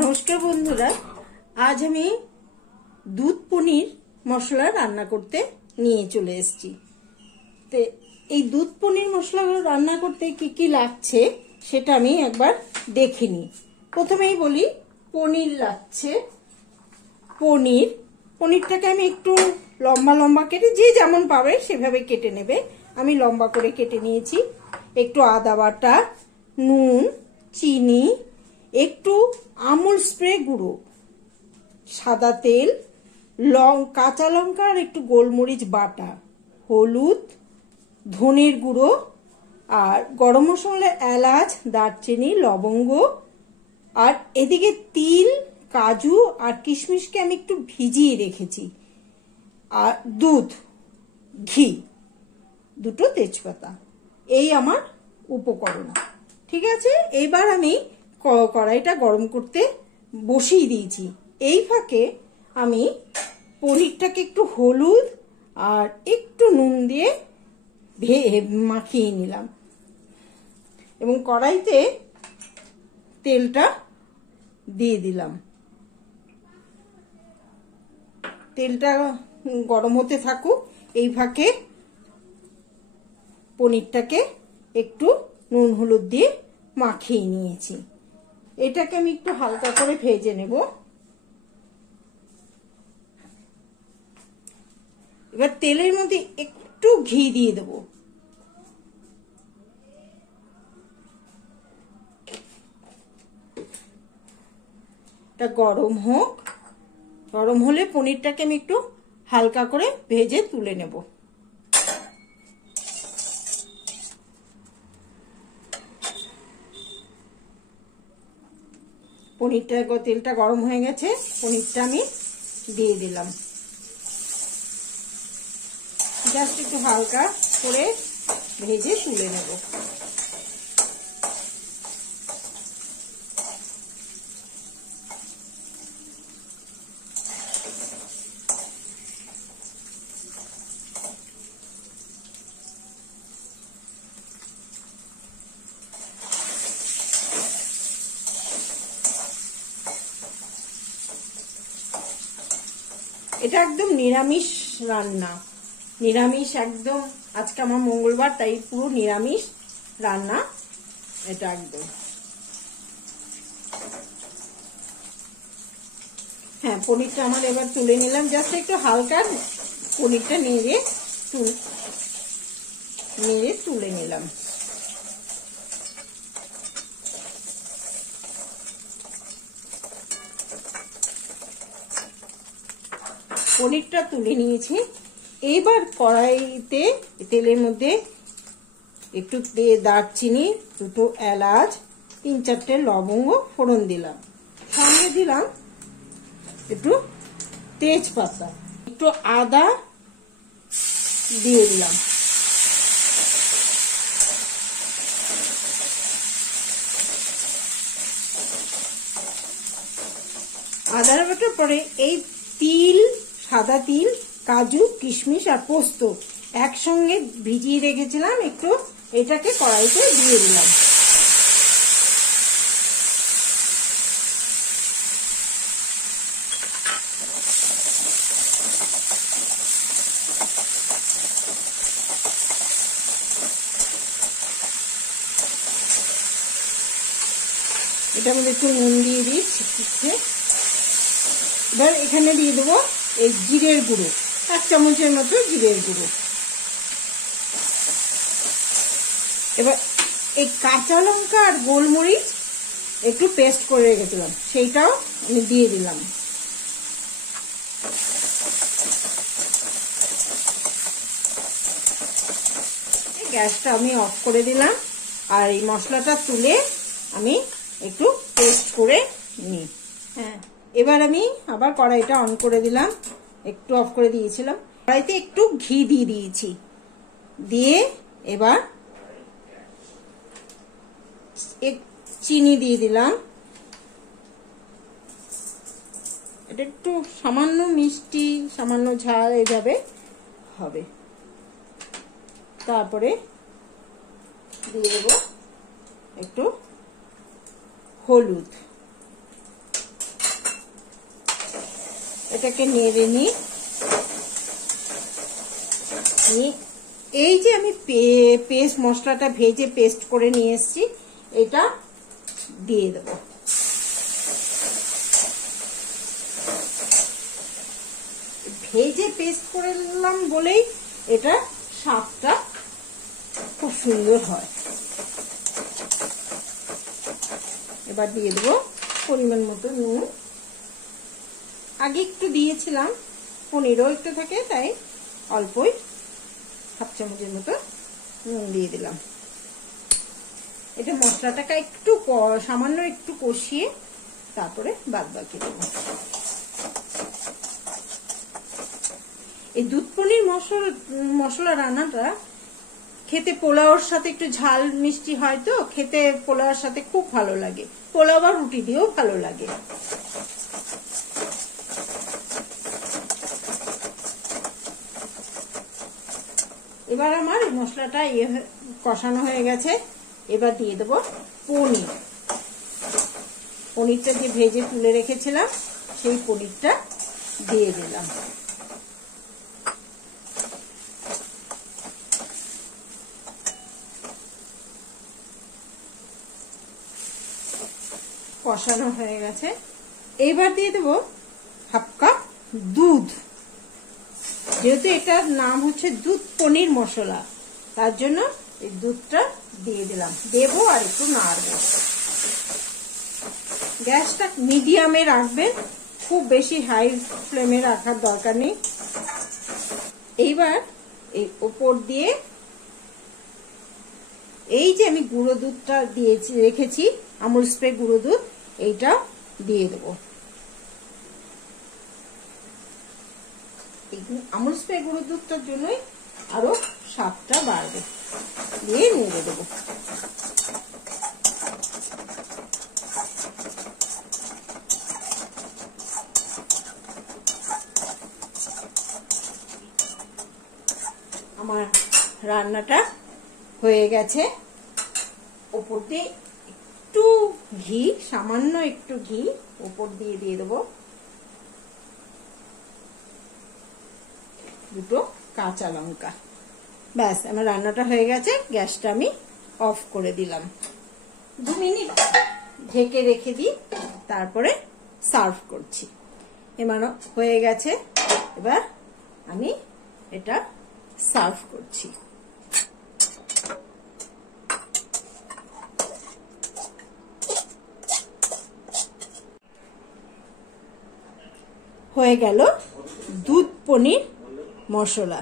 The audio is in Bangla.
নমস্কার বন্ধুরা, আজ আমি দুধ পনির মশলা রান্না করতে নিয়ে চলে এসেছি। তো এই দুধ পনির মশলাগুলো রান্না করতে কি কি লাগছে সেটা আমি একবার দেখে নিই। প্রথমেই বলি, পনির লাগছে। পনিরটাকে আমি একটু লম্বা লম্বা কেটে, যে যেমন পাবে সেভাবে কেটে নেবে। আমি লম্বা করে কেটে নিয়েছি। একটু আদা বাটা, নুন, চিনি, একটু আমুল স্প্রে গুঁড়ো, সাদা তেল, কাঁচা লঙ্কা আর একটু গোলমরিচ বাটা, হলুদ, ধনের গুঁড়ো, আর গরম মশলা, এলাচ, দারচিনি, লবঙ্গ, আর এদিকে তিল, কাজু আর কিশমিশকে আমি একটু ভিজিয়ে রেখেছি, আর দুধ, ঘি, দুটো তেজপাতা। এই আমার উপকরণ। ঠিক আছে, এবার আমি কড়াইটা গরম করতে বসিয়ে দিয়েছি। এই ফাঁকে আমি পনিরটাকে একটু হলুদ আর একটু নুন দিয়ে মাখিয়ে নিলাম এবং কড়াইতে তেলটা দিয়ে দিলাম। তেলটা গরম হতে থাকুক। এই ফাঁকে পনিরটাকে একটু নুন হলুদ দিয়ে মাখিয়ে নিয়েছি। এটাকে আমি একটু হালকা করে ভেজে নেব। এবার তেলের মধ্যে একটু ঘি দিয়ে দেব। এটা গরম হোক। গরম হলে পনিরটাকে আমি একটু হালকা করে ভেজে তুলে নেব। তেলটা গরম হয়ে গেছে, পনিরটা আমি দিয়ে দিলাম। জাস্ট একটু হালকা করে ভেজে তুলে নেব। এটা একদম নিরামিষ রান্না, নিরামিষ একদম। আজকে আমার মঙ্গলবার, তাই পুরো নিরামিষ রান্না এটা একদম। হ্যাঁ, পনিরটা আমার এবার তুলে নিলাম। জাস্ট একটু হালকা পনিরটা নেড়ে তুলে নিলাম। পনিরটা তুলে নিয়েছি। এবার কড়াইতে তেলের মধ্যে একটু দারচিনি, দুটো এলাচ, 3-4টে লবঙ্গ ফোড়ন দিলাম। সঙ্গে দিলাম একটু তেজপাতা, একটু আদা দিয়ে দিলাম। আদা বাটার পরে এই তিল, সাদা তিল, কাজু, কিশমিশ আর পোস্ত একসঙ্গে ভিজিয়ে রেখেছিলাম, একটু এটাকে কড়াইতে দিয়ে দিলাম। এটার মধ্যে একটু নুন দিয়ে দিচ্ছি। এবার এখানে দিয়ে দেবো এই জিরের গুঁড়ো, 1 চামচের মতো জিরের গুঁড়ো। এবার এই কাঁচা লঙ্কা আর গোলমরিচ একটু পেস্ট করে রেখেছিলাম, সেইটাও আমি দিয়ে দিলাম। গ্যাসটা আমি অফ করে দিলাম। আর এই মশলাটা তুলে আমি একটু পেস্ট করে নিই। হ্যাঁ, এবার আমি আবার কড়াইটা অন করে দিলাম। একটু অফ করে দিয়েছিলাম। কড়াইতে একটু ঘি দিয়ে দিয়েছি। দিয়ে এবার চিনি দিয়ে দিলাম। এটা একটু সামান্য মিষ্টি, সামান্য ঝাল এইভাবে হবে। তারপরে দিয়ে দেবো একটু হলুদ, এটাকে নেড়ে নিই। এই যে আমি পেস্ট মশলাটা ভেজে পেস্ট করে নিয়ে এসেছি, এটা দিয়ে দেব। ভেজে পেস্ট করে নিলাম বলেই এটা স্বাদটা খুব সুন্দর হয়। এবার দিয়ে দেবো পরিমাণ মতো নুন। আগে একটু দিয়েছিলাম, পনিরও একটু থাকে, তাই অল্পই হাফ চামচের মতো নুন দিয়ে দিলাম। এটা মশলাটাকে একটু সামান্য একটু কষিয়ে তারপরে বাদ বাকি দেব। এই দুধ পনির মশলা রান্নাটা খেতে পোলাওর সাথে একটু ঝাল মিষ্টি হয়, তো খেতে পোলাওর সাথে খুব ভালো লাগে, পোলাও বা রুটি দিয়েও ভালো লাগে। এবার আমার মশলাটা কষানো হয়ে গেছে। এবার দিয়ে দেবো পনিরটা যে ভেজে তুলে রেখেছিলাম সেই পনিরটা দিয়ে দিলাম। কষানো হয়ে গেছে। এবার দিয়ে দেবো হাফ কাপ দুধ। যেহেতু এটার নাম হচ্ছে দুধ পনির মশলা, তার জন্য এই দুধটা দিয়ে দিলাম। দেবো আর একটু নাড়বো। গ্যাসটা মিডিয়ামে রাখবেন, খুব বেশি হাই ফ্লেমে রাখার দরকার নেই। এইবার এই ওপর দিয়ে এই যে আমি গুঁড়ো দুধটা রেখেছি, আমুল স্প্রে গুঁড়ো দুধ, এইটা দিয়ে দেবো। আমুল স্প্রে গুঁড়ো দুধটার জন্যই আরো স্বাদটা বাড়বে। দিয়ে নেড়ে দেবো। আমার রান্নাটা হয়ে গেছে। ওপর দিয়ে একটু ঘি, সামান্য একটু ঘি ওপর দিয়ে দেবো। দুটো কাঁচা লঙ্কা। ব্যাস, আমার রান্নাটা হয়ে গেছে। গ্যাসটা আমি অফ করে দিলাম। 2 মিনিট ঢেকে রেখে দিই, তারপরে সার্ভ করছি। এবার হয়ে গেছে। এবার আমি এটা সার্ভ করছি। হয়ে গেল দুধ পনির মশলা।